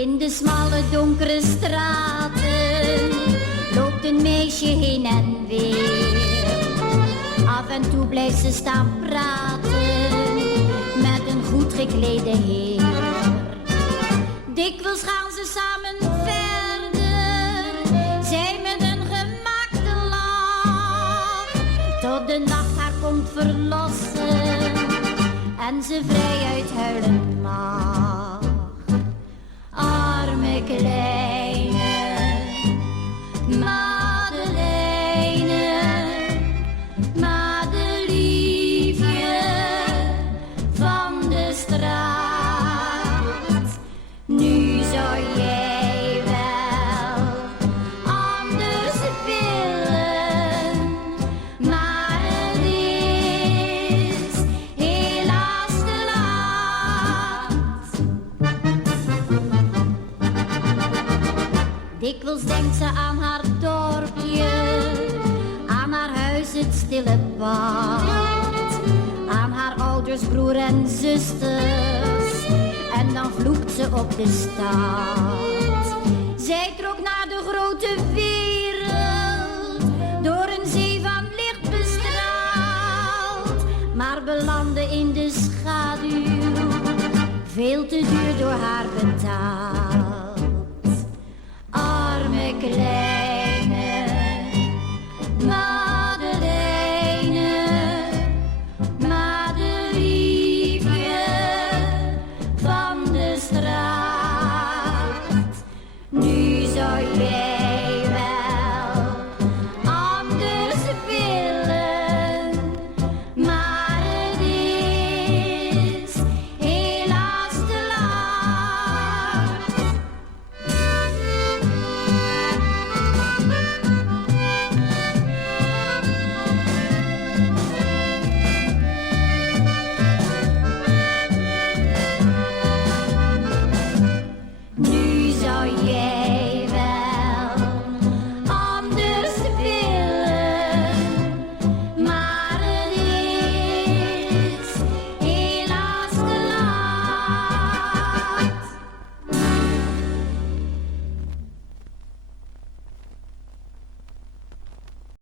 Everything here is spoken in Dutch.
In de smalle donkere straten loopt een meisje heen en weer. Af en toe blijft ze staan praten met een goed geklede heer. Dikwijls gaan ze samen verder, zij met een gemaakte lach, tot de nacht haar komt verlossen en ze vrij uithuilen mag. Arme kleine Madeleine, Madeliefje van de straat. Nu zou jij wel anders willen, maar het is helaas te laat. Dikwijls denkt ze aan haar dorpje, aan haar huis het stille pad, aan haar ouders, broer en zusters, en dan vloekt ze op de stad. Zij trok naar de grote wereld.